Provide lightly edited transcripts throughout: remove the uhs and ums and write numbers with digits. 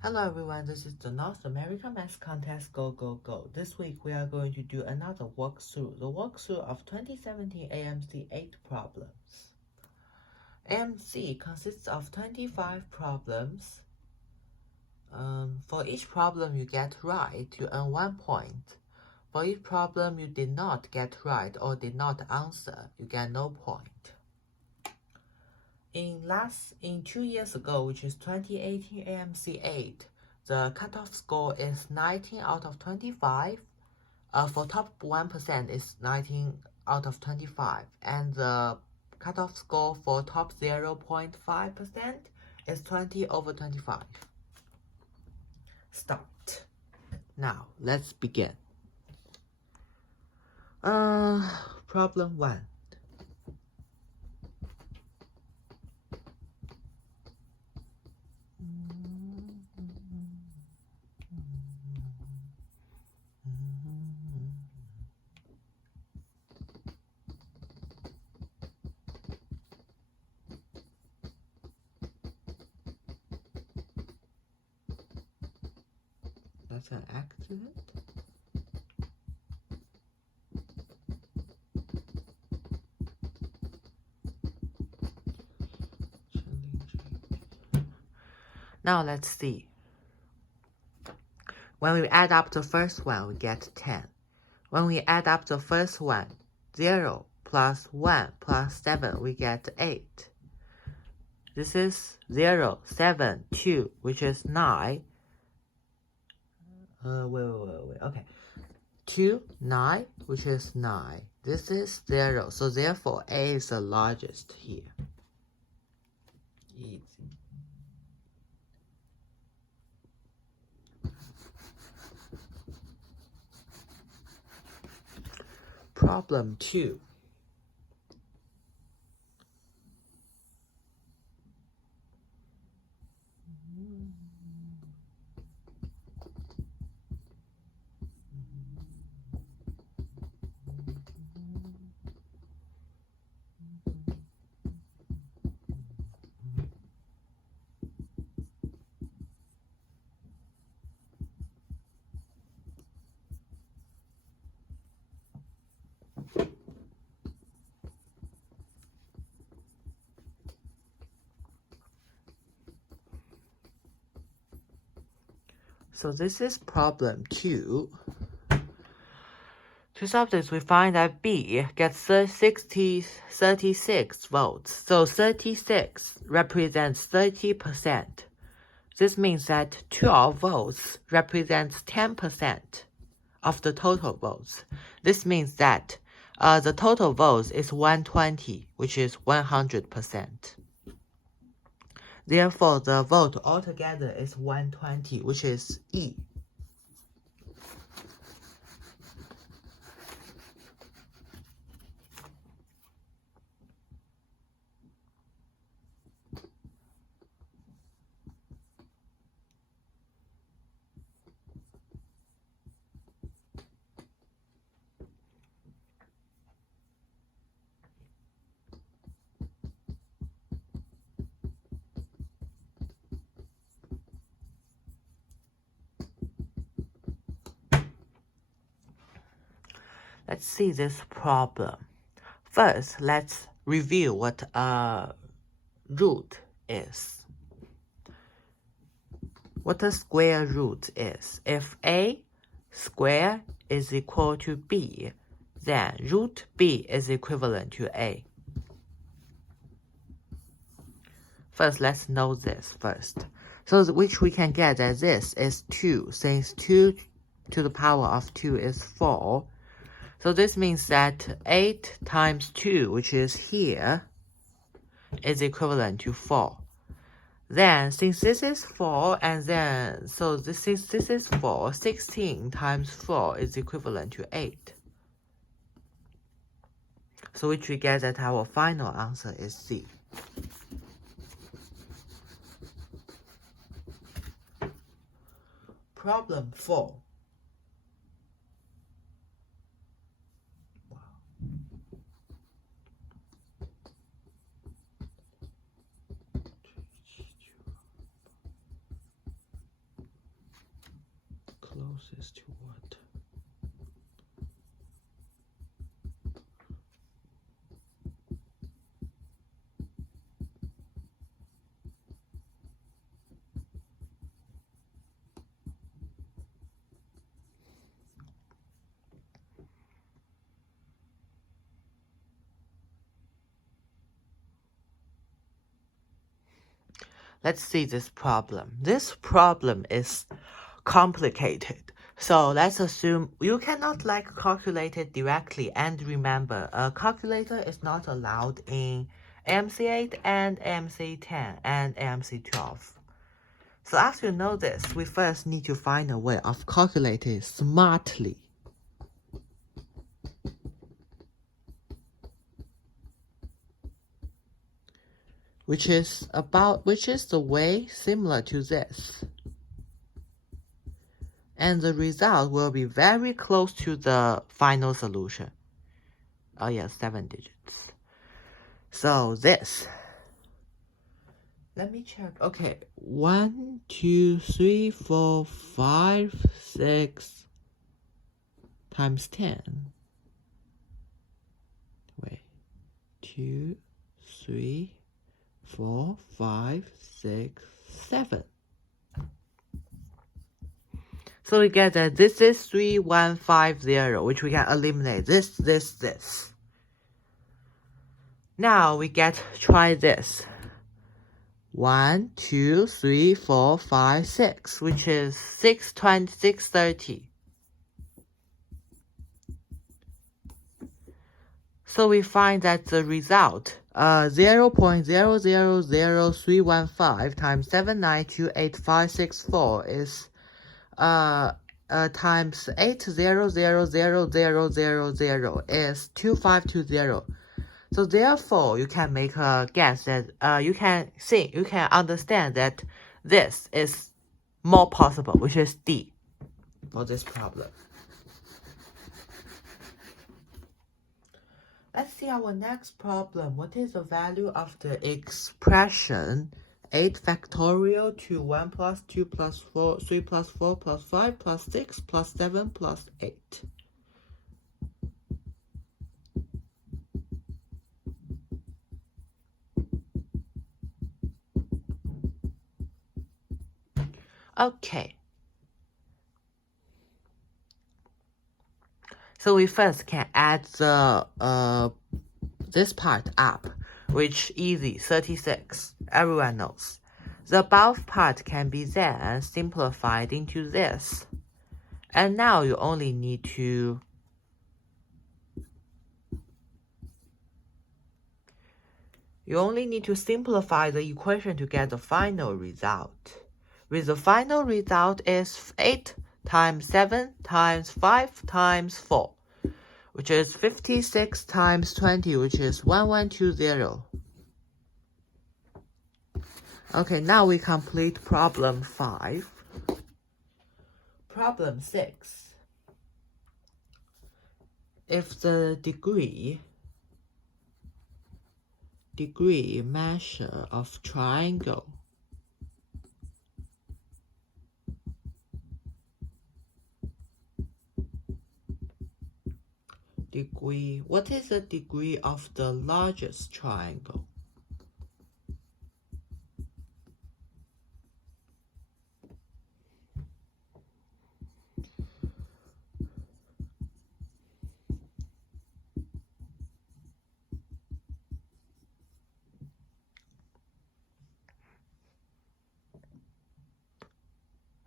Hello everyone, this is the North American Math Contest Go Go Go. This week we are going to do another walkthrough, the walkthrough of 2017 AMC8 problems. AMC consists of 25 problems. For each problem you get right, you earn 1 point. For each problem you did not get right or did not answer, you get no point. In 2 years ago, which is 2018 AMC8, the cutoff score is 19 out of 25. For top 1% is 19 out of 25, and the cutoff score for top 0.5% is 20 over 25. Start. Now, let's begin. Problem 1. That's an accident. Now let's see. When we add up the first one, we get 10. When we add up the first one, 0 plus 1 plus 7, we get 8. This is 0, 7, 2, which is 9. Wait. Okay. 2, 9, which is 9. This is 0, so therefore A is the largest here. Easy. Problem 2. So this is problem 2. To solve this, we find that B gets 36 volts. So 36 represents 30%. This means that 12 volts represents 10% of the total volts. This means that the total volts is 120, which is 100%. Therefore, the volt altogether is 120, which is E. Let's see this problem. First, let's review what a root is. What a square root is. If A square is equal to B, then root B is equivalent to A. First, let's know this first. So which we can get that this is 2, since 2 to the power of 2 is 4. So this means that 8 times 2, which is here, is equivalent to 4. Then, since this is 4, and then, since this is 4, 16 times 4 is equivalent to 8. So which we get that our final answer is C. Problem 4. closest to what? Let's see this problem. This problem is complicated. So let's assume you cannot calculate it directly, and remember, a calculator is not allowed in AMC8 and AMC10 and AMC12. So after you know this, we first need to find a way of calculating it smartly. Which is the way similar to this. And the result will be very close to the final solution. Oh yeah, 7 digits. So this. Let me check. Okay, 1, 2, 3, 4, 5, 6 times 10. Wait, 2, 3, 4, 5, 6, 7. So we get that this is 3150, which we can eliminate this. Now we try this. 1, 2, 3, 4, 5, 6, which is 630. So we find that the result 0.000315 times 7928564 is times 8000000 is 2520. So therefore, you can make a guess that you can understand that this is more possible, which is D for this problem. Let's see our next problem. What is the value of the expression 8 factorial to 1 plus 2 plus 4, 3 plus 4 plus 5 plus 6 plus 7 plus 8? Okay. So we first can add the this part up, which easy, 36. Everyone knows. The above part can be then simplified into this. And now you only need to simplify the equation to get the final result. With the final result is 8 times 7 times 5 times 4, which is 56 times 20, which is 1120. Okay, now we complete problem 5. Problem 6. If the degree measure of triangle what is the degree of the largest triangle?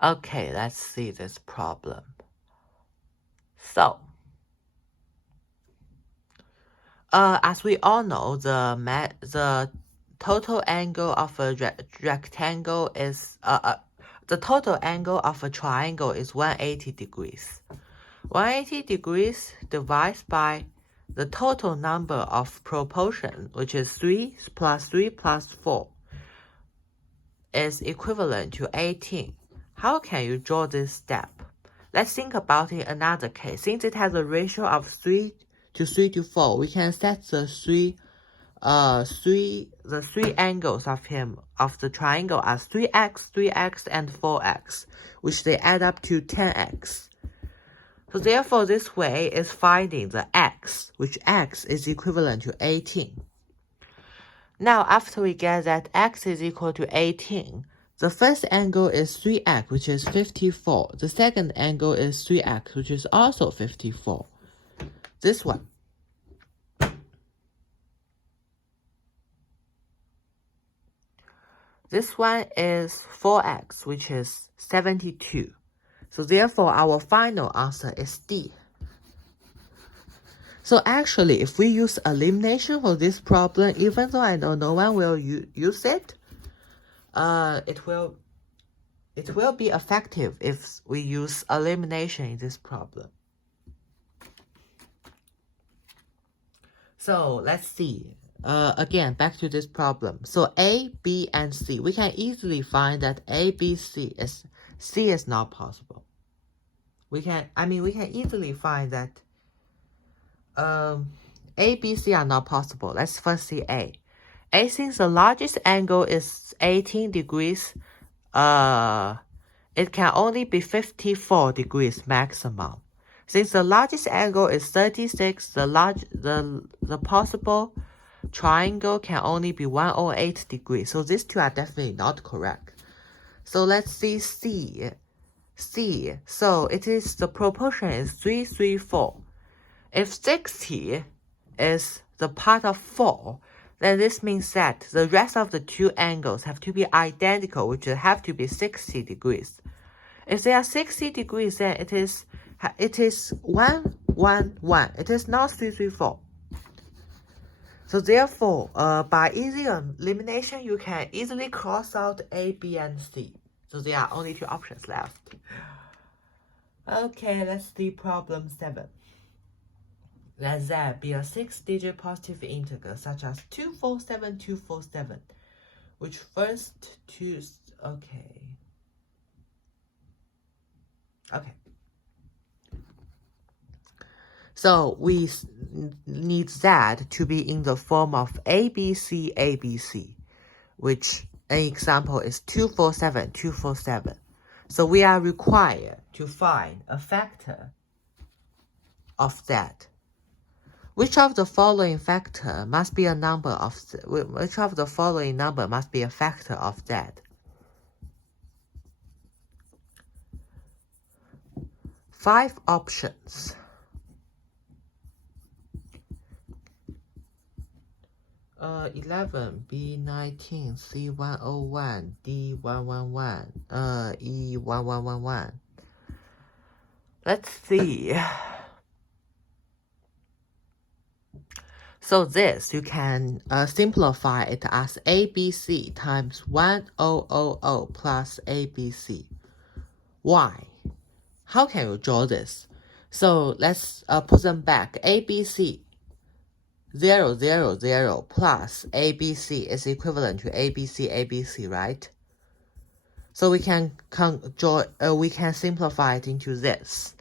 Okay, let's see this problem. So, as we all know, the total angle of a rectangle is the total angle of a triangle is 180 degrees. 180 degrees divided by the total number of proportion, which is 3 plus 3 plus 4, is equivalent to 18. How can you draw this step? Let's think about it another case. Since it has a ratio of 3 to 4, we can set the the three angles of the triangle are 3x, 3x, and 4x, which they add up to 10x. So therefore, this way is finding the x, which x is equivalent to 18. Now, after we get that x is equal to 18, the first angle is 3x, which is 54. The second angle is 3x, which is also 54. This one. This one is 4x, which is 72. So therefore, our final answer is D. So actually, if we use elimination for this problem, even though I know no one will use it, it will be effective if we use elimination in this problem. So let's see. Again, back to this problem. So A, B, and C. We can easily find that A, B, C is not possible. We can easily find that A, B, C are not possible. Let's first see A. A, since the largest angle is 18 degrees, it can only be 54 degrees maximum. Since the largest angle is 36, the possible triangle can only be 108 degrees. So these two are definitely not correct. So let's see C. So it is the proportion is 3, 3, 4. If 60 is the part of 4, then this means that the rest of the two angles have to be identical, which will have to be 60 degrees. If they are 60 degrees, then it is 1, 1, 1. It is not 3, 3, 4. So therefore, by easy elimination, you can easily cross out A, B, and C. So there are only two options left. Okay, let's see problem 7. Let Z be a 6-digit positive integer such as 247247, which first two, okay. So we need Z to be in the form of ABC, ABC, which an example is 247247. So we are required to find a factor of that. Which of the following factor must be a number of which of the following number must be a factor of that? 5 options. $11, B19, C101, D111, E1111. Let's see. So this, you can simplify it as ABC times 1000 plus ABC. Why? How can you draw this? So let's put them back. ABC 000 plus ABC is equivalent to ABC, ABC, right? So we can we can simplify it into this.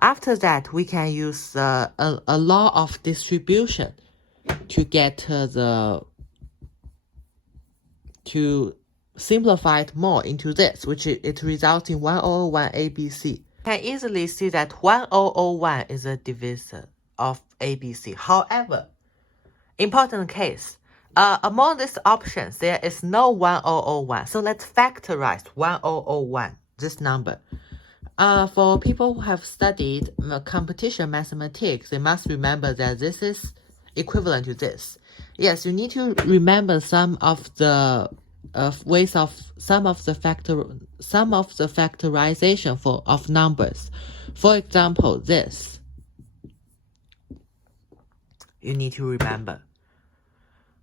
After that, we can use a law of distribution to get to simplify it more into this, which it results in 1001 ABC. You can easily see that 1001 is a divisor of ABC. However, important case, among these options, there is no 1001. So let's factorize 1001, this number. For people who have studied competition mathematics, they must remember that this is equivalent to this. Yes, you need to remember some of the ways of some of the factorization of numbers. For example, this you need to remember.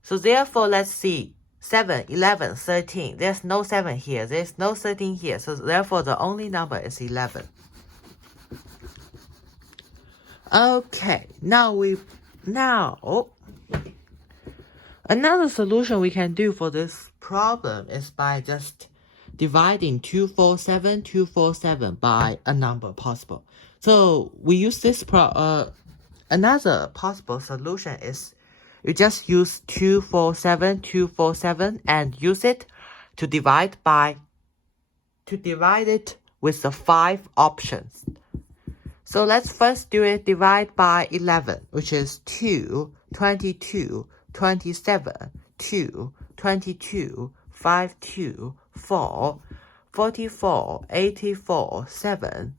So therefore, let's see. 7, 11, 13. There's no 7 here. There's no 13 here. So therefore, the only number is 11. Okay, now another solution we can do for this problem is by just dividing 247 by a number possible. So we use this another possible solution is You just use 247 and use it to divide it with the 5 options. So let's first do it divide by 11, which is 2, 22, 27, 2, 22, 5, 2, 4, 44, 84, 7.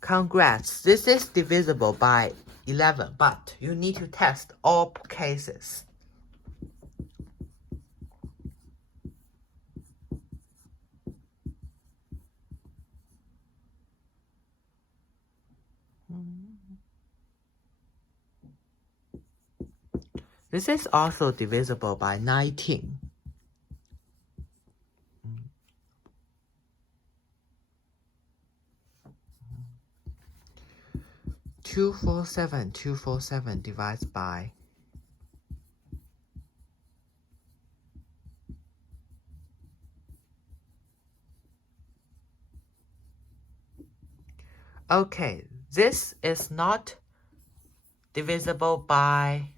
Congrats, this is divisible by 11, but you need to test all cases. This is also divisible by 19. Two, 4, 7, 2, 4, 7 divides by okay, this is not divisible by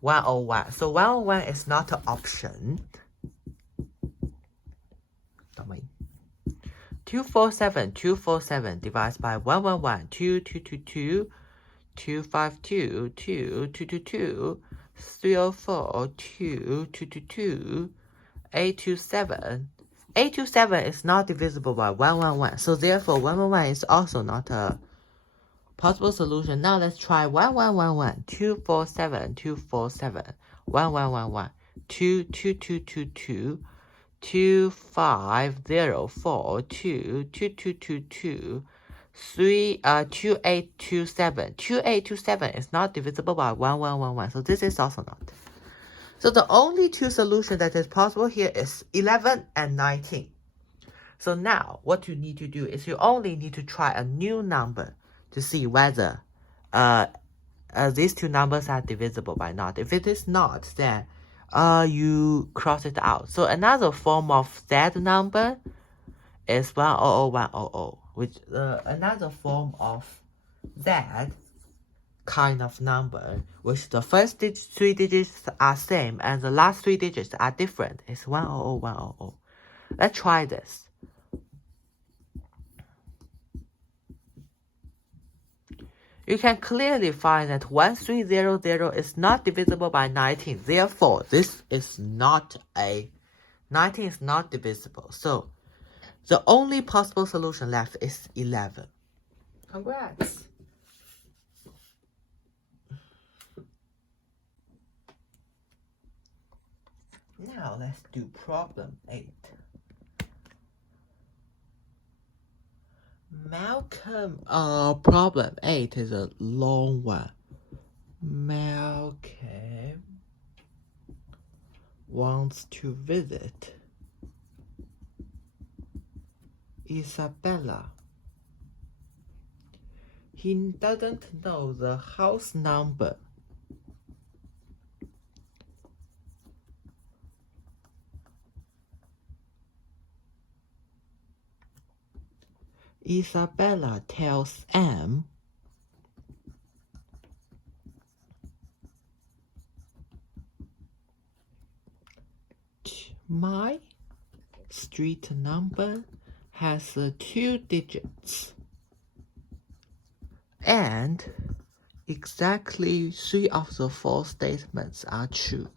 101. So 101 is not an option. 247 divides by 111, 2222, 252, 2222, 304, 2222, 827. 827 is not divisible by 111. So therefore 111 is also not a possible solution. Now let's try 1111, 247, 247, 1111, 22222, 2504, 2222, 2827. 2827 is not divisible by 1111. So this is also not. So the only 2 solutions that is possible here is 11 and 19. So now what you need to do is you only need to try a new number to see whether these 2 numbers are divisible by not. If it is not, then you cross it out. So another form of that number is 100100, which another form of that kind of number, which the first 3 digits are same and the last 3 digits are different, is 100100. Let's try this. You can clearly find that 1300 is not divisible by 19. Therefore, this is not 19 is not divisible. So, the only possible solution left is 11. Congrats! Now, let's do problem 8. Malcolm, problem 8 is a long one. Malcolm wants to visit Isabella. He doesn't know the house number. Isabella tells M my street number has 2 digits and exactly 3 of the 4 statements are true.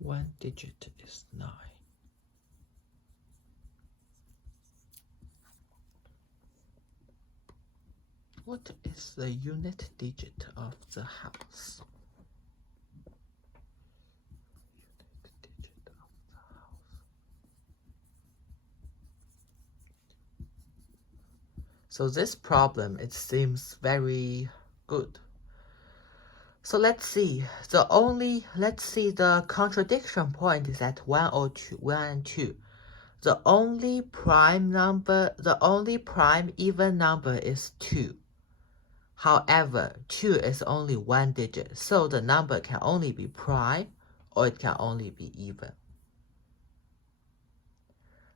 One digit is 9. What is the unit digit of the house? Unit digit of the house. So this problem, it seems very good. So let's see. The contradiction point is at 1 or 2, 1 and 2. The only prime even number is 2. However, 2 is only one digit, so the number can only be prime or it can only be even.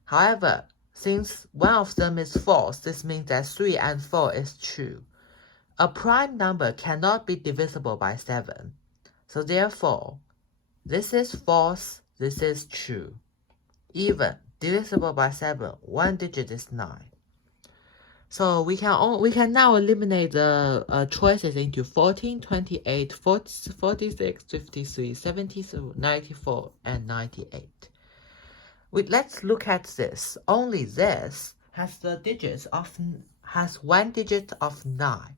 However, since one of them is false, this means that 3 and 4 is true. A prime number cannot be divisible by 7. So therefore, this is false, this is true. Even, divisible by 7, one digit is 9. So we can now eliminate the choices into 14, 28, 40, 46, 53, 72, 94, and 98. Let's look at this. Only this has one digit of 9.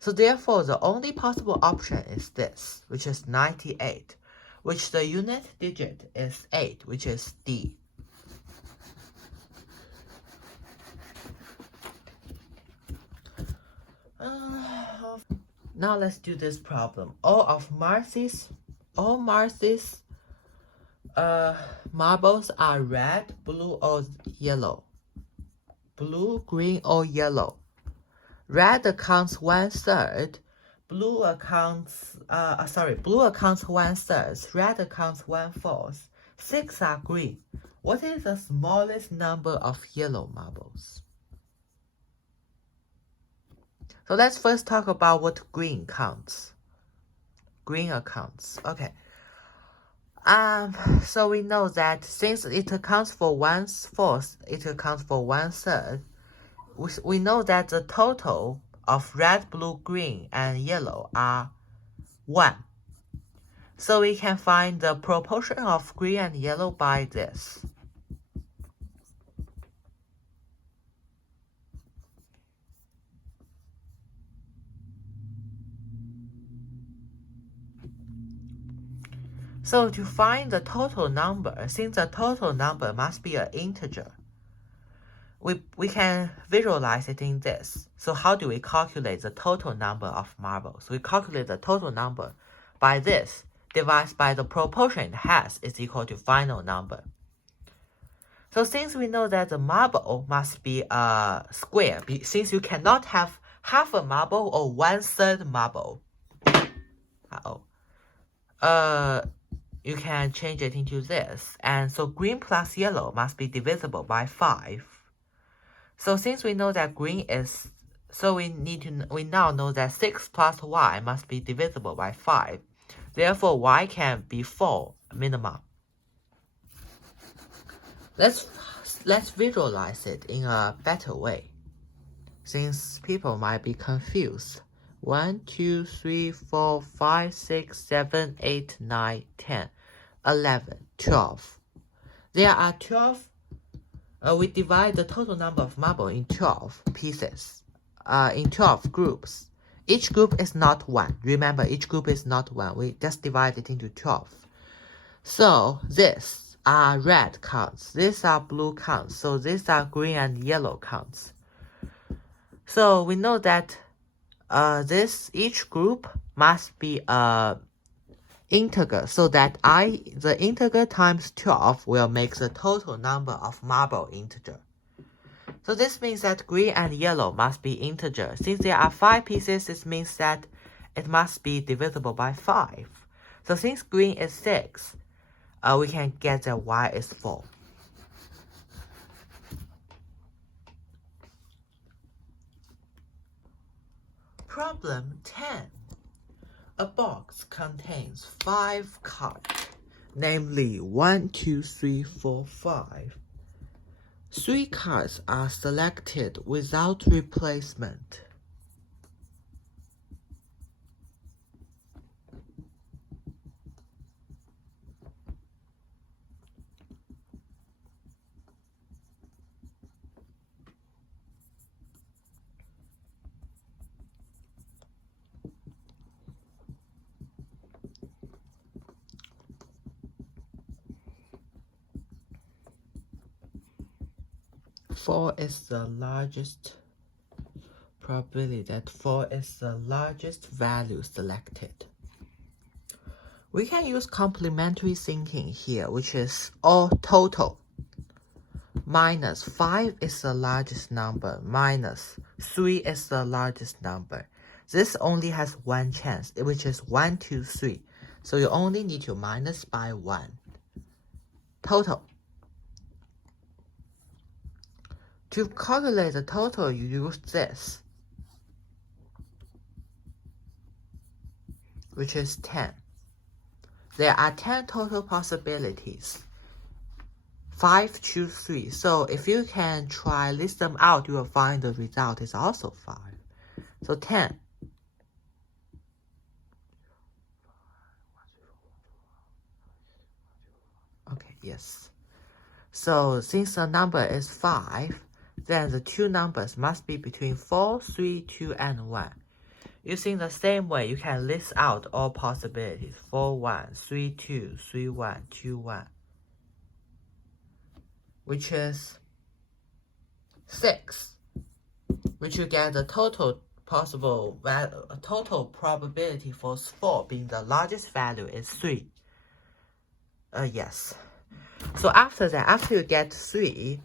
So therefore, the only possible option is this, which is 98, which the unit digit is 8, which is D. Now let's do this problem. All Marcy's marbles are red, blue, or yellow. Blue, green, or yellow. Red accounts 1/3. Blue accounts 1/3. Red accounts 1/4. 6 are green. What is the smallest number of yellow marbles? So let's first talk about what green counts. Green accounts. Okay. So we know that since it accounts for 1/4, it accounts for 1/3. We know that the total of red, blue, green, and yellow are 1. So we can find the proportion of green and yellow by this. So to find the total number, since the total number must be an integer, we can visualize it in this. So how do we calculate the total number of marbles? We calculate the total number by this, divided by the proportion it has is equal to final number. So since we know that the marble must be a square, since you cannot have half a marble or 1/3 marble, you can change it into this. And so green plus yellow must be divisible by 5. So since we know that green is, so we now know that 6 plus y must be divisible by 5. Therefore, y can be 4 minimum. Let's visualize it in a better way, since people might be confused. 1, 2, 3, 4, 5, 6, 7, 8, 9, 10, 11, 12. There are 12. We divide the total number of marble in 12 pieces, in 12 groups. Each group is not 1. Remember, each group is not 1. We just divide it into 12. So these are red counts. These are blue counts. So these are green and yellow counts. So we know that each group must be a integer, so that the integer times 12 will make the total number of marble integer. So this means that green and yellow must be integer. Since there are 5 pieces, this means that it must be divisible by 5. So since green is 6, we can get that y is 4. Problem 10. A box contains 5 cards, namely 1, 2, 3, 4, 5. 3 cards are selected without replacement. Four is the largest probability that 4 is the largest value selected. We can use complementary thinking here, which is all total. Minus 5 is the largest number, minus 3 is the largest number. This only has one chance, which is 1, 2, 3. So you only need to minus by 1. Total. To calculate the total, you use this, which is 10. There are 10 total possibilities. 5 choose 3. So if you can try list them out, you will find the result is also 5. So 10. Okay, yes. So since the number is 5, then the two numbers must be between 4, 3, 2, and 1. Using the same way, you can list out all possibilities. 4, 1, 3, 2, 3, 1, 2, 1. Which is 6. Which you get the total possible total probability for 4 being the largest value is 3. Yes. So after that, after you get 3,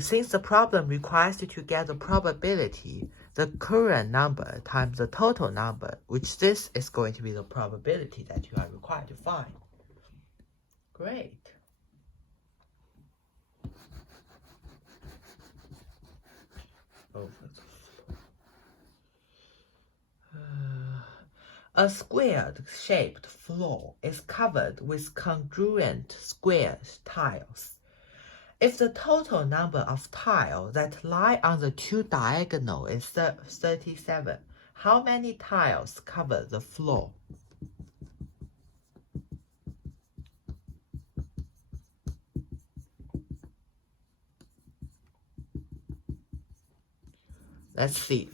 since the problem requires you to get the probability, the current number times the total number, which this is going to be the probability that you are required to find. Great. Over the floor. A square-shaped floor is covered with congruent square tiles. If the total number of tiles that lie on the two diagonals is 37, how many tiles cover the floor? Let's see.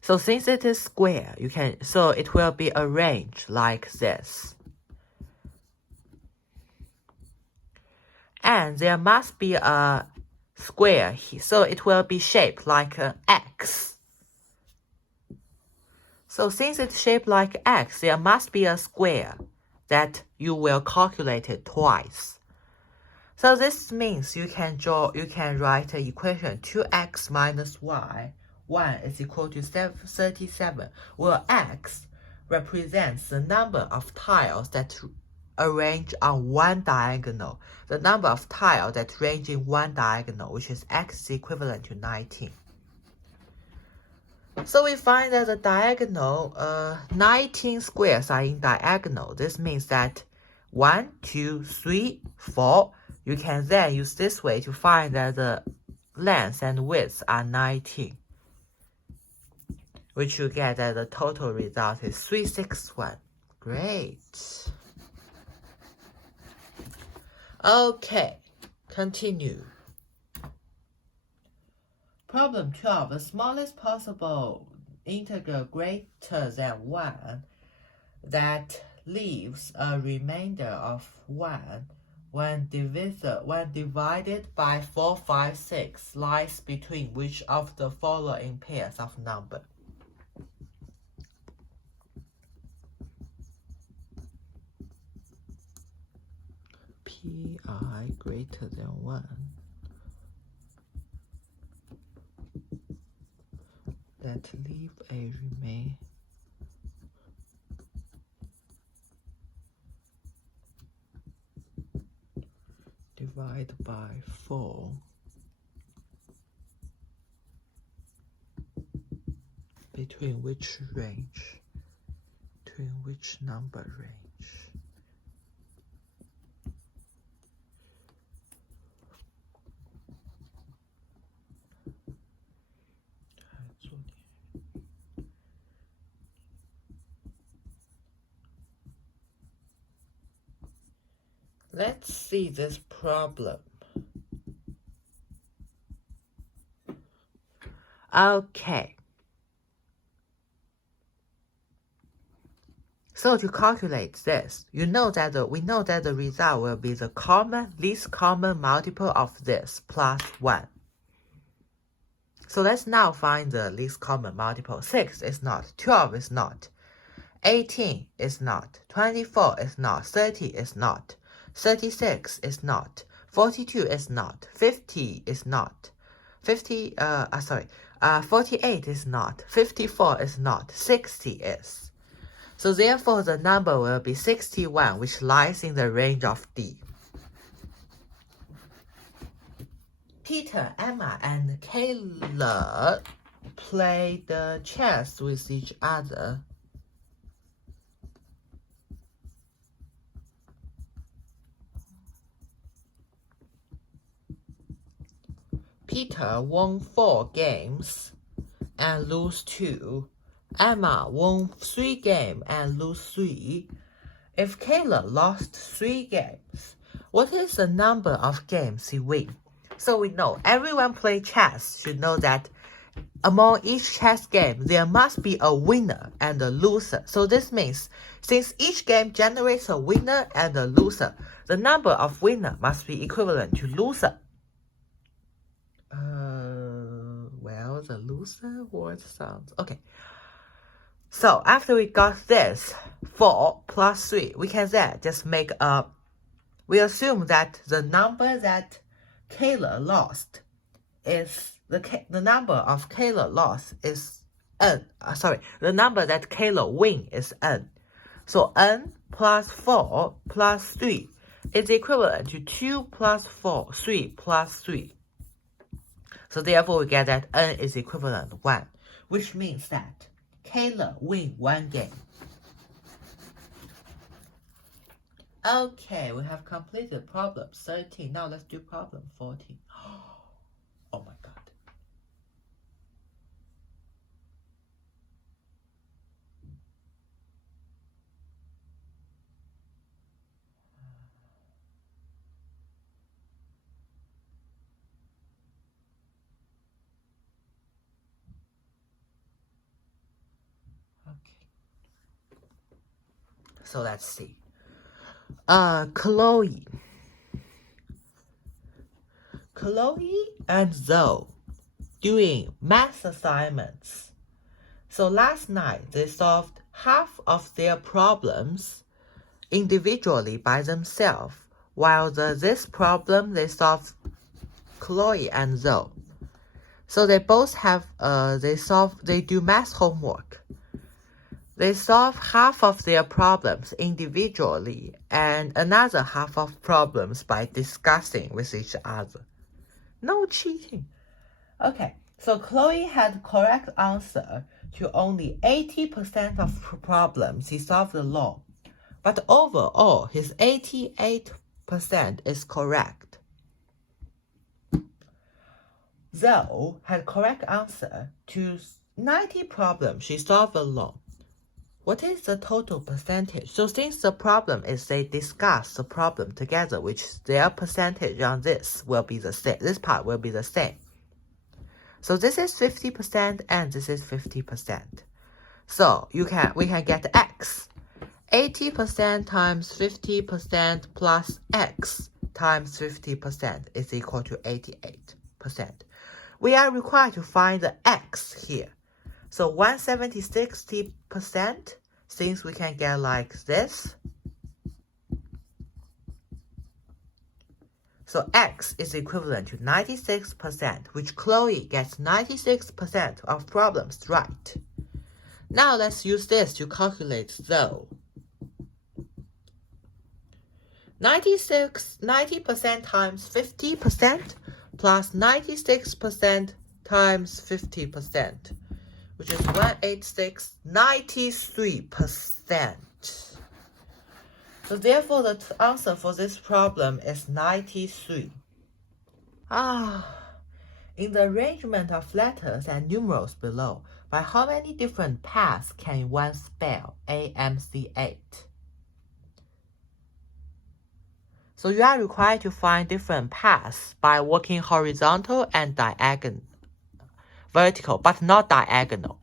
So since it is square, so it will be arranged like this. And there must be a square here, so it will be shaped like an X. So since it's shaped like X, there must be a square that you will calculate it twice. So this means you can write an equation 2x minus y, 1 is equal to 37, where x represents the number of tiles that arrange on one diagonal, the number of tiles that range in one diagonal, which is x is equivalent to 19. So we find that the diagonal, 19 squares are in diagonal. This means that 1, 2, 3, 4, you can then use this way to find that the length and width are 19, which you get that the total result is 361. Great. Okay, continue. Problem 12. The smallest possible integral greater than 1 that leaves a remainder of 1 when divided by 4, 5, 6 lies between which of the following pairs of numbers? Pi greater than 1 that leave a remain divide by 4 between which range, between which number range? Let's see this problem. Okay. So to calculate this, we know that the result will be the least common multiple of this plus 1. So let's now find the least common multiple. 6 is not, 12 is not, 18 is not, 24 is not, 30 is not, 36 is not, 42 is not, 50 is not, 48 is not, 54 is not, 60 is. So therefore the number will be 61, which lies in the range of D. Peter, Emma, and Kayla played chess with each other. Peter won 4 games and lose 2. Emma won 3 games and lose 3. If Kayla lost 3 games, what is the number of games he wins? So we know everyone play chess should know that among each chess game, there must be a winner and a loser. So this means since each game generates a winner and a loser, the number of winner must be equivalent to loser. Well, the loser word sounds okay. So after we got this 4 plus 3, we can then just make a. We assume that the number that Kayla lost is the number of Kayla lost is n. The number that Kayla win is n. So n plus 4 plus 3 is equivalent to 2 plus 4, 3 plus 3. So therefore we get that n is equivalent to 1, which means that Kayla win 1 game. Okay, we have completed problem 13. Now let's do problem 14. Oh my god. Okay. So let's see. Chloe and Zoe doing math assignments. So last night they solved half of their problems individually by themselves, while this problem they solved Chloe and Zoe. So they both have they do math homework. They solve half of their problems individually and another half of problems by discussing with each other. No cheating. Okay, so Chloe had correct answer to only 80% of problems he solved alone. But overall, his 88% is correct. Zoe had correct answer to 90 problems she solved alone. What is the total percentage? So since the problem is they discuss the problem together, which their percentage on this will be the same. This part will be the same. So this is 50% and this is 50%. So we can get x. 80% times 50% plus x times 50% is equal to 88%. We are required to find the x here. So 170-60%, since we can get like this. So x is equivalent to 96%, which Chloe gets 96% of problems right. Now let's use this to calculate Zoe. 90% times 50% plus 96% times 50%, which is 186, 93%. So therefore the answer for this problem is 93. In the arrangement of letters and numerals below, by how many different paths can one spell AMC8? So you are required to find different paths by working horizontal and vertical, but not diagonal.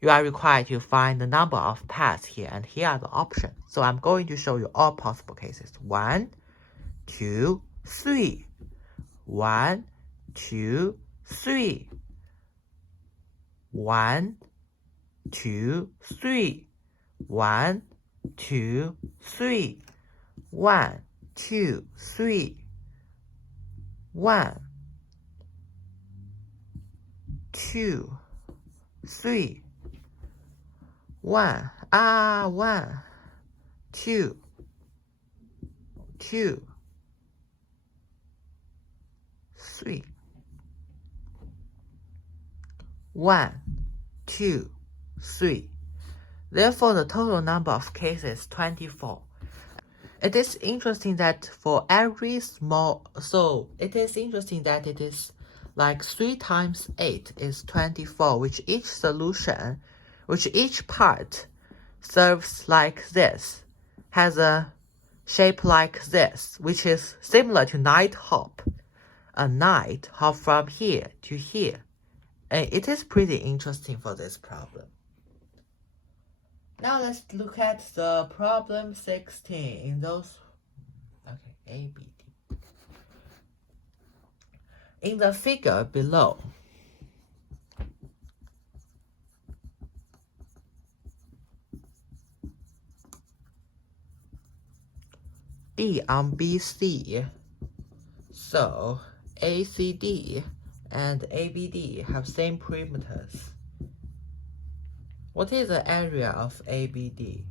You are required to find the number of paths here, and here are the options. So I'm going to show you all possible cases. 1, 2, 3. 1, 2, 3. 1, 2, 3. 1, 2, 3. 1, 2, 3. 1, 2, 3. 1, 1, 2, 2, 3. 1, 2, 3. Therefore, the total number of cases is 24. It is interesting that for every it is like 3 times 8 is 24, which each part serves like this, has a shape like this, which is similar to night hop. A night hop from here to here. And it is pretty interesting for this problem. Now let's look at the problem 16 in those, A, B, D. In the figure below, D on BC, so ACD and ABD have same perimeters. What is the area of ABD?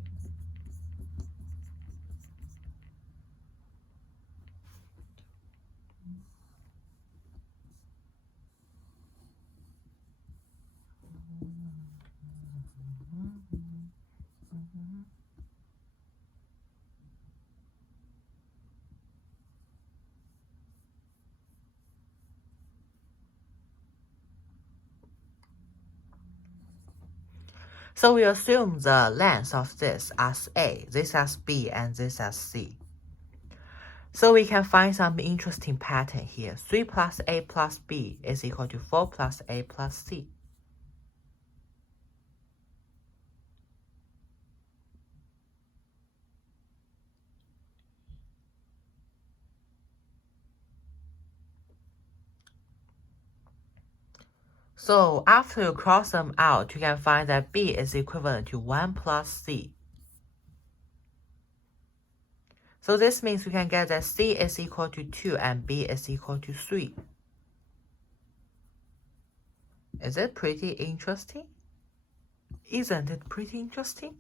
So we assume the length of this as A, this as B, and this as C. So we can find some interesting pattern here. 3 plus A plus B is equal to 4 plus A plus C. So after you cross them out, you can find that B is equivalent to 1 plus C. So this means we can get that C is equal to 2 and B is equal to 3. Is it pretty interesting? Isn't it pretty interesting?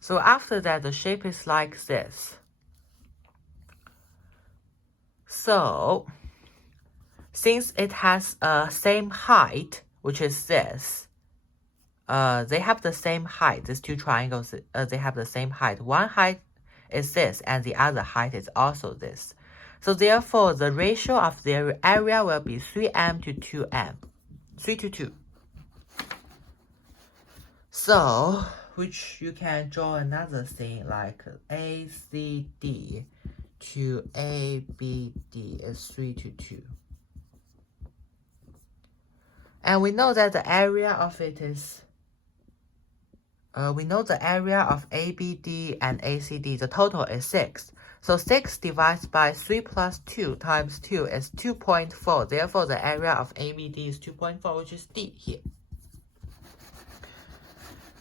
So after that, the shape is like this. So since it has a same height, which is this, they have the same height. These two triangles, they have the same height. One height is this, and the other height is also this. So therefore, the ratio of their area will be 3m to 2m, 3 to 2. So, which you can draw another thing like ACD to ABD is 3 to 2. And we know that the area of it is, we know the area of ABD and ACD, the total is 6. So 6 divided by 3 plus 2 times 2 is 2.4. Therefore, the area of ABD is 2.4, which is D here.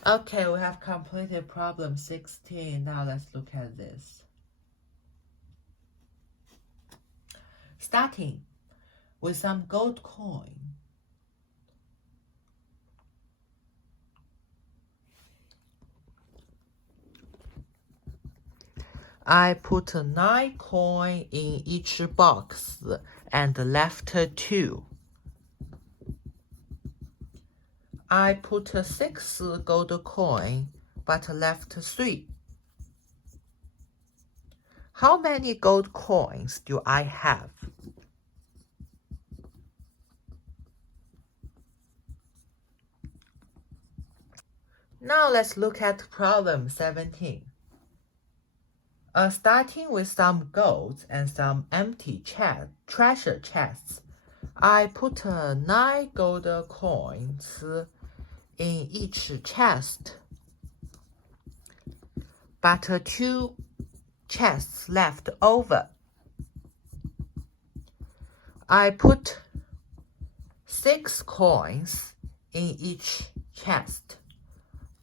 Okay, we have completed problem 16. Now let's look at this. Starting with some gold coin. I put 9 coins in each box and left 2. I put 6 gold coins but left 3. How many gold coins do I have? Now let's look at problem 17. Starting with some gold and some empty treasure chests, I put 9 gold coins in each chest, but 2 chests left over. I put 6 coins in each chest,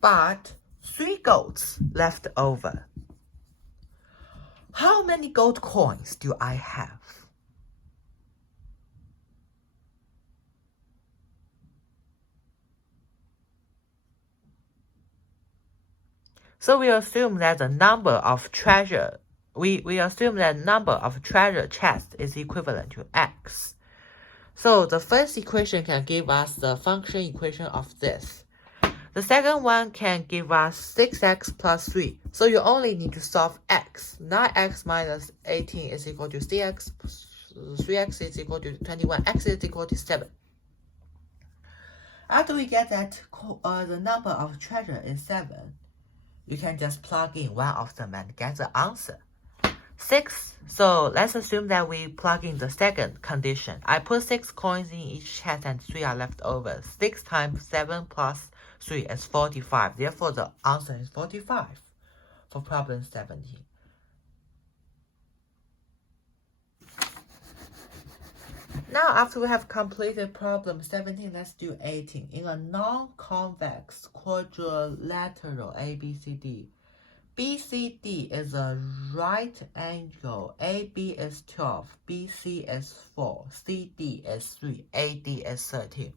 but 3 golds left over. How many gold coins do I have? So we assume that the number of treasure, we assume that number of treasure chests is equivalent to x. So the first equation can give us the function equation of this. The second one can give us 6x plus 3. So you only need to solve x. 9x minus 18 is equal to 3x. 3x is equal to 21. X is equal to 7. After we get that the number of treasure is 7, you can just plug in one of them and get the answer. 6. So let's assume that we plug in the second condition. I put 6 coins in each chest and 3 are left over. 6 times 7 plus 3 is 45. Therefore, the answer is 45 for problem 17. Now, after we have completed problem 17, let's do 18. In a non-convex quadrilateral ABCD, BCD is a right angle, AB is 12, BC is 4, CD is 3, AD is 13.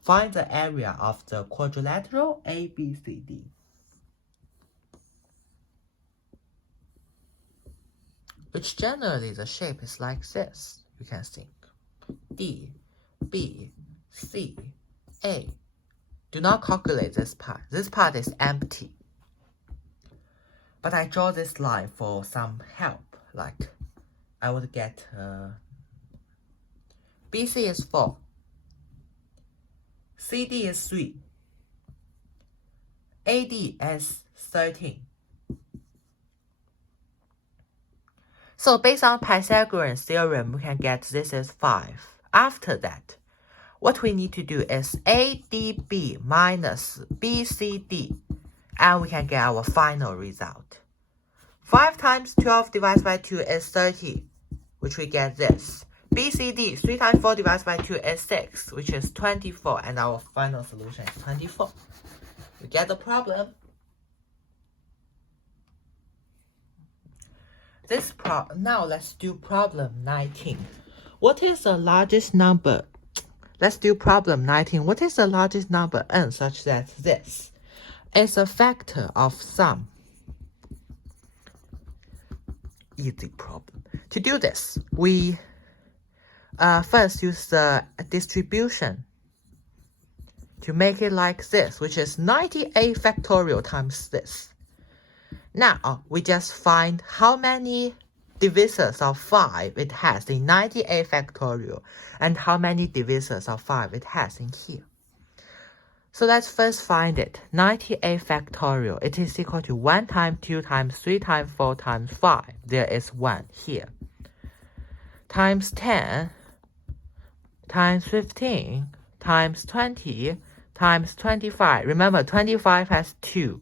Find the area of the quadrilateral ABCD. Which generally the shape is like this, you can think. D, B, C, A. Do not calculate this part. This part is empty. But I draw this line for some help. Like, I would get BC is 4. CD is 3. AD is 13. So based on Pythagorean theorem, we can get this is 5. After that, what we need to do is ADB minus BCD, and we can get our final result. 5 times 12 divided by 2 is 30, which we get this. BCD, 3 times 4 divided by 2 is 6, which is 24, and our final solution is 24. You get the problem? Now let's do problem 19. What is the largest number? Let's do problem 19. What is the largest number n such that this is a factor of some? Easy problem. To do this, we first use the distribution to make it like this, which is 98 factorial times this. Now, we just find how many divisors of 5 it has in 98 factorial and how many divisors of 5 it has in here. So let's first find it. 98 factorial, it is equal to 1 times 2 times 3 times 4 times 5. There is 1 here. Times 10 times 15 times 20 times 25. Remember, 25 has 2.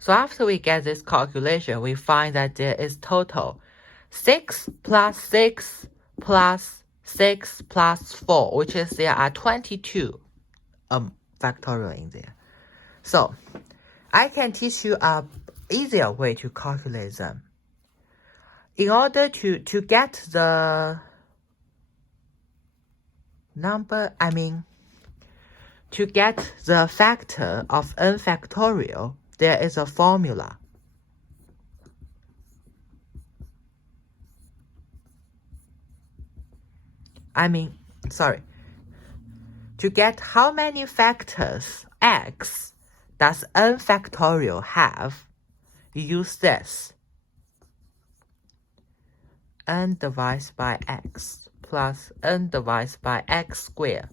So after we get this calculation, we find that there is total 6 plus 6 plus 6 plus 4, which is there are 22 factorial in there. So I can teach you a easier way to calculate them. In order to get the number, to get the factor of n factorial, there is a formula. To get how many factors x does n factorial have, you use this. N divided by x plus n divided by x squared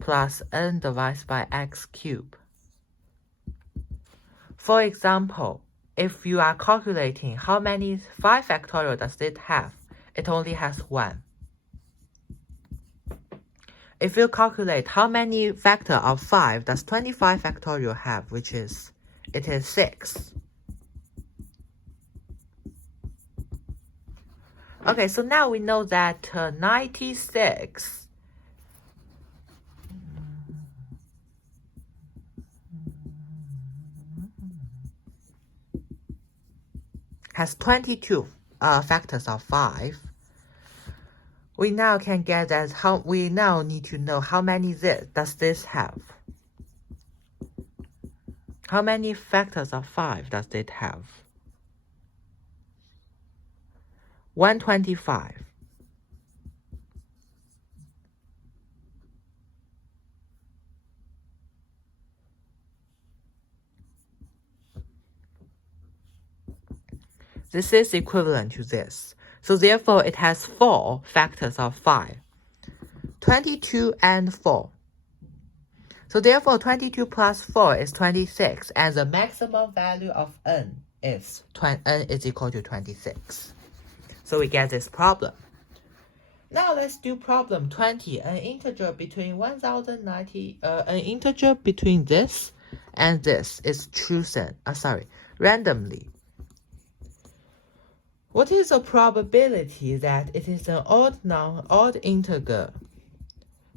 plus n divided by x cubed. For example, if you are calculating how many 5 factorial does it have, it only has 1. If you calculate how many factor of 5 does 25 factorial have, it is 6. Okay, so now we know that 96 has 22 factors of 5. We now can get that we now need to know how many does this have. How many factors of 5 does it have? 125. This is equivalent to this. So therefore, it has 4 factors of 5. 22 and 4. So therefore, 22 plus 4 is 26, and the maximum value of n is equal to 26. So we get this problem. Now let's do problem 20. An integer between 1090, an integer between this and this is chosen. Randomly. What is the probability that it is an odd integer?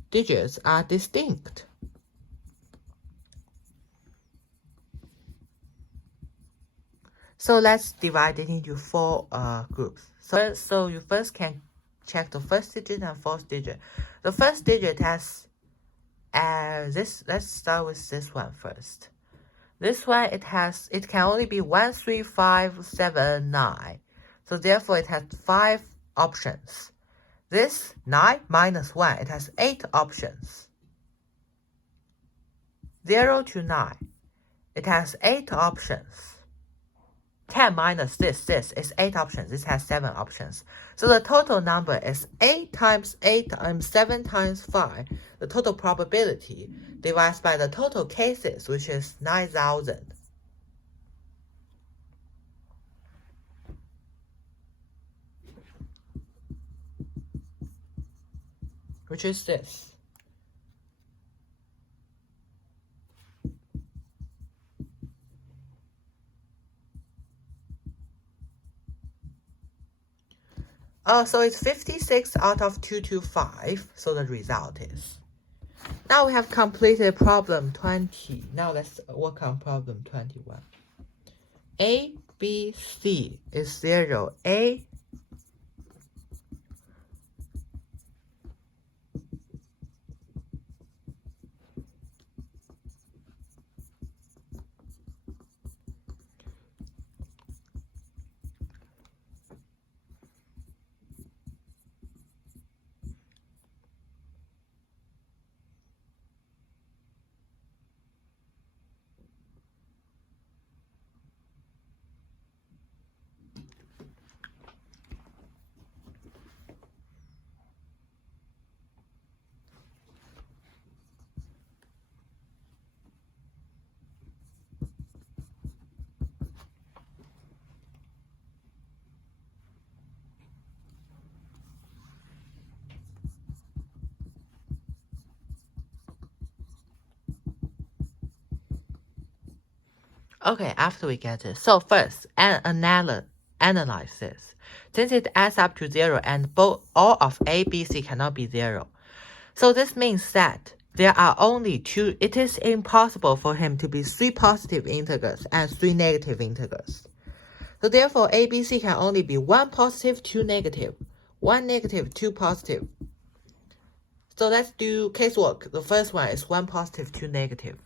Digits are distinct. So let's divide it into 4 groups. So you first can check the first digit and fourth digit. The first digit has this. Let's start with this one first. This one it can only be 1, 3, 5, 7, 9. So therefore, it has 5 options. This 9 minus 1, it has 8 options. 0 to 9, it has 8 options. 10 minus this is 8 options. This has 7 options. So the total number is 8 times 8 times 7 times 5. The total probability divided by the total cases, which is 9,000. Which is this. So it's 56 out of 225. So the result is. Now we have completed problem 20. Now let's work on problem 21. A, B, C is 0. A, Okay, after we get it. So first, analyze this. Since it adds up to 0 and all of A, B, C cannot be 0. So this means that there are only 2. It is impossible for him to be 3 positive integers and 3 negative integers. So therefore, A, B, C can only be 1 positive, 2 negative. 1 negative, 2 positive. So let's do casework. The first one is 1 positive, 2 negative.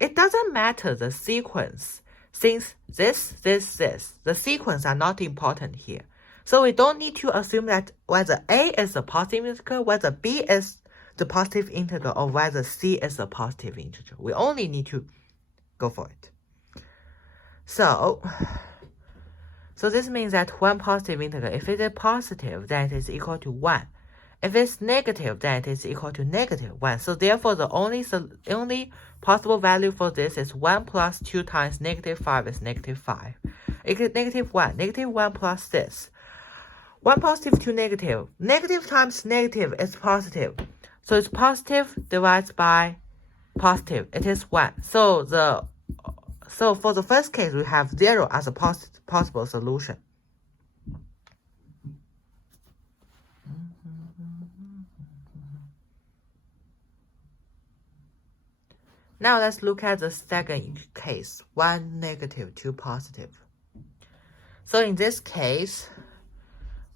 It doesn't matter the sequence, since this, the sequence are not important here. So we don't need to assume that whether A is a positive integer, whether B is the positive integer, or whether C is a positive integer. We only need to go for it. So this means that 1 positive integer, if it is positive, then it is equal to 1. If it's negative, then it is equal to -1. So therefore, the only possible value for this is 1 plus 2 times -5 is -5. -1. -1 plus this. 1 positive, 2 negative. Negative times negative is positive. So it's positive divided by positive. It is 1. So for the first case, we have 0 as a possible solution. Now let's look at the second case, 1 negative, 2 positive. So in this case,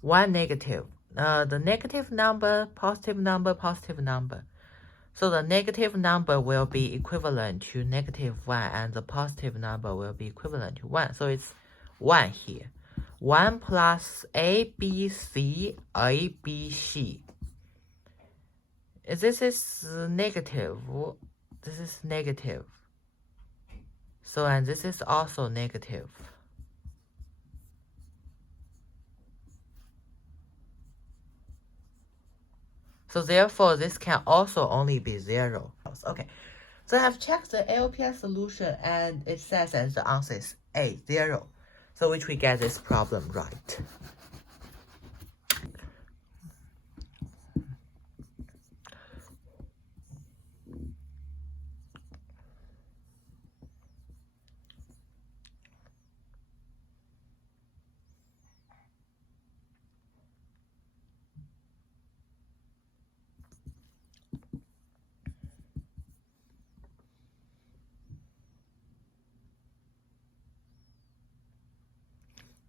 1 negative, the negative number, positive number, positive number. So the negative number will be equivalent to -1 and the positive number will be equivalent to 1. So it's 1 here. 1 plus ABC, ABC. This is negative. This is negative. So, and this is also negative. So therefore, this can also only be 0. Okay. So I've checked the LPS solution and it says that the answer is A, 0. So which we get this problem right.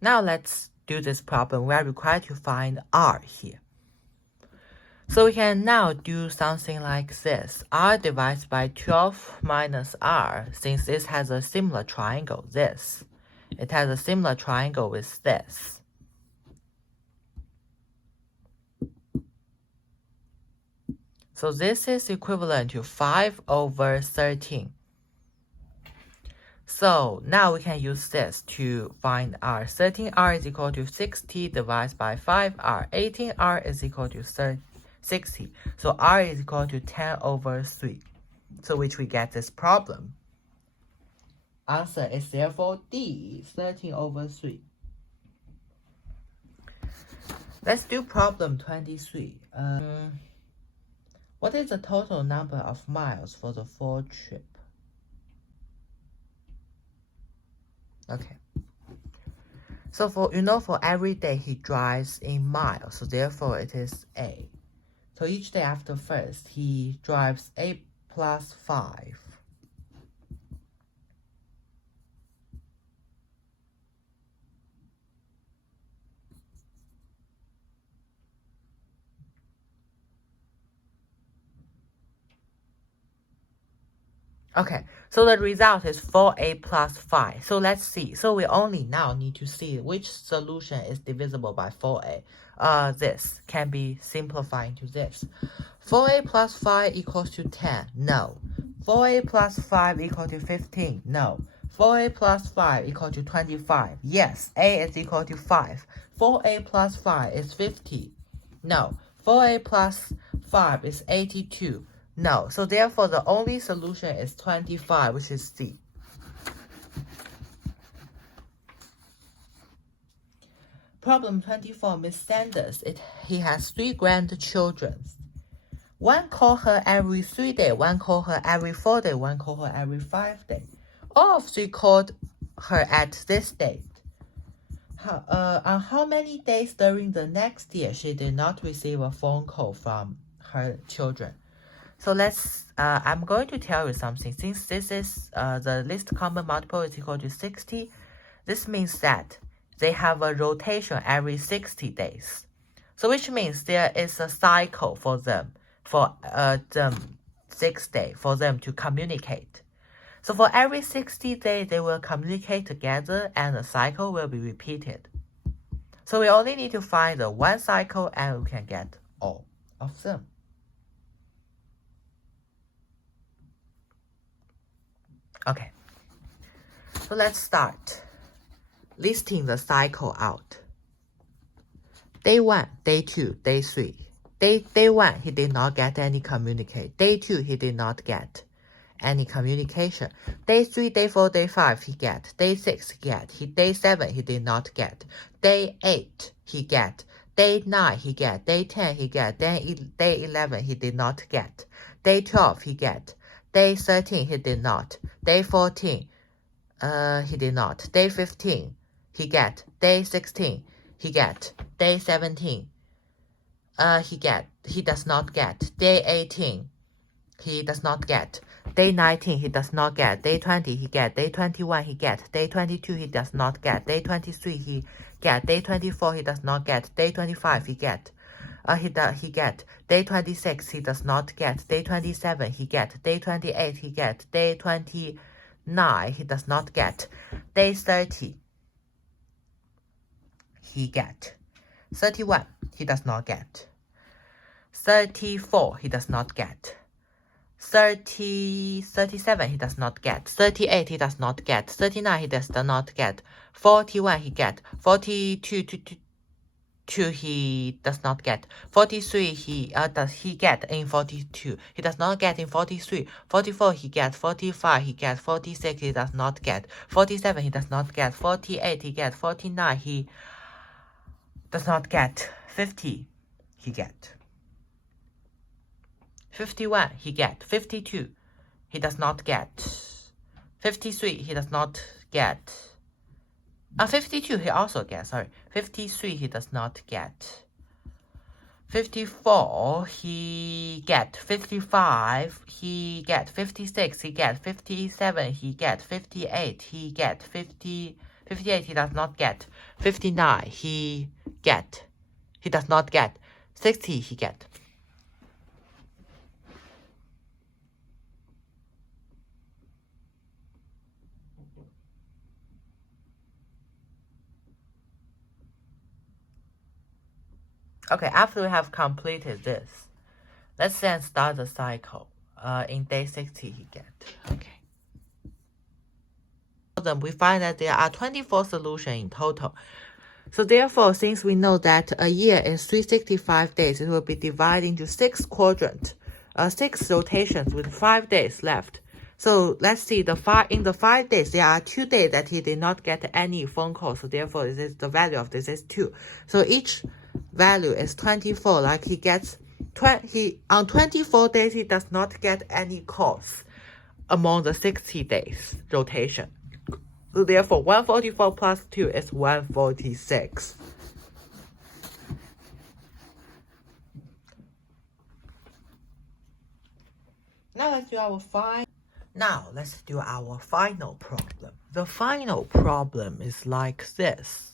Now let's do this problem. We are required to find R here. So we can now do something like this. R divided by 12 minus R, since this has a similar triangle, this. It has a similar triangle with this. So this is equivalent to 5 over 13. So now we can use this to find R. 13R is equal to 60 divided by 5R. 18R is equal to 60. So R is equal to 10 over 3. So which we get this problem. Answer is therefore D, 13 over 3. Let's do problem 23. What is the total number of miles for the full trip? Okay. So for every day he drives in miles, so therefore it is A. So each day after first he drives A plus 5. Okay, so the result is 4A plus 5. So let's see. So we only now need to see which solution is divisible by 4A. This can be simplified to this. 4A plus 5 equals to 10. No. 4A plus 5 equal to 15. No. 4A plus 5 equal to 25. Yes, A is equal to 5. 4A plus 5 is 50. No. 4A plus 5 is 82. No, so therefore the only solution is 25, which is C. Problem 24, Miss Sanders. He has 3 grandchildren. One call her every 3 days, one call her every 4 days, one call her every 5 days. All of 3 called her at this date. On how many days during the next year she did not receive a phone call from her children? So I'm going to tell you something. Since this is the least common multiple is equal to 60, this means that they have a rotation every 60 days. So which means there is a cycle for them, for 6 days, for them to communicate. So for every 60 days, they will communicate together and the cycle will be repeated. So we only need to find the one cycle and we can get all of them. Okay, so let's start listing the cycle out. Day 1, day 2, day 3. Day 1, he did not get any communicate. Day 2, he did not get any communication. Day 3, day 4, day 5, he get. Day 6, he get. Day 7, he did not get. Day 8, he get. Day 9, he get. Day 10, he get. Day 11, he did not get. Day 12, he get. Day 13, he did not. Day 14, he did not. Day 15, he get. Day 16, he get. Day 17, he does not get. Day 18, he does not get. Day 19, he does not get. Day 20, he get. Day 21, he get. Day 22, he does not get. Day 23, he get. Day 24, he does not get. Day 25, he get. He get. Day 26, he does not get. Day 27, he get. Day 28, he get. Day 29, he does not get. Day 30, he get. 31, he does not get. 34, he does not get. 37, he does not get. 38, he does not get. 39, he does not get. 41, he get. 42, he does not get. 43, he get in 42. He does not get in 43. 44, he get. 45, he get. 46, he does not get. 47, he does not get. 48, he get. 49, he does not get. 50, he get. 51, he get. 52, he does not get. 53, he does not get. 52, he also gets, sorry. 53, he does not get. 54, he get. 55, he get. 56, he get. 57, he get. 58, he get. 58, he does not get. 59, he get. He does not get. 60, he get. Okay, after we have completed this, let's then start the cycle. In day 60, he get. Okay. Then we find that there are 24 solutions in total. So therefore, since we know that a year is 365 days, it will be divided into 6 quadrants, 6 rotations with 5 days left. So let's see, in the 5 days, there are 2 days that he did not get any phone call. So therefore, the value of this is 2. So each value is 24. Like he gets, on 24 days, he does not get any calls among the 60 days rotation. So therefore, 144 plus 2 is 146. Now let's do our final problem. The final problem is like this.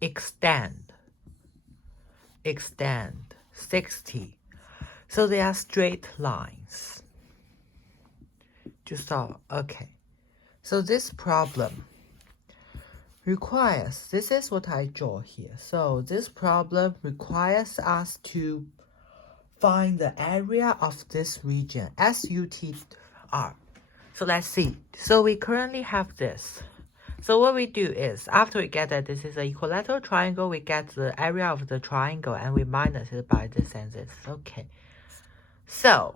Extend 60. So they are straight lines to solve. Okay, so this problem requires, this is what I draw here. So this problem requires us to find the area of this region, SUTR. So let's see. So we currently have this. So what we do is, after we get that this is an equilateral triangle, we get the area of the triangle and we minus it by this and this. Okay. So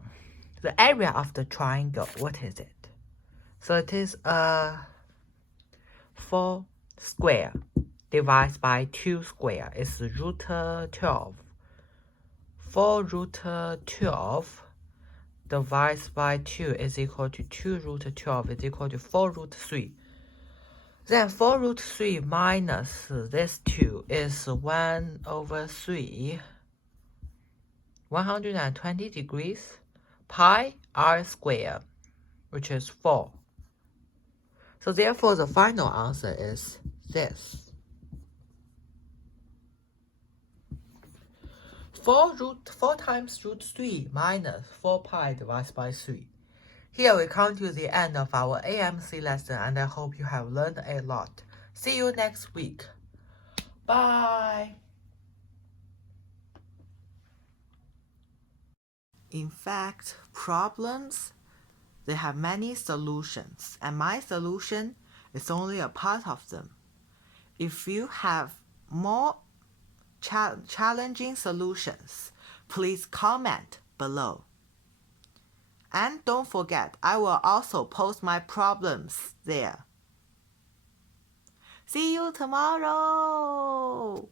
the area of the triangle, what is it? So it is 4 square divided by 2 square. It's root 12. 4 root 12 divided by 2 is equal to 2 root 12 is equal to 4 root 3. Then 4 root 3 minus this 2 is 1 over 3, 120 degrees, pi r squared, which is 4. So therefore, the final answer is this. 4 times root 3 minus 4 pi divided by 3. Here we come to the end of our AMC lesson, and I hope you have learned a lot. See you next week. Bye. In fact, problems, they have many solutions, and my solution is only a part of them. If you have more challenging solutions, please comment below. And don't forget, I will also post my problems there. See you tomorrow!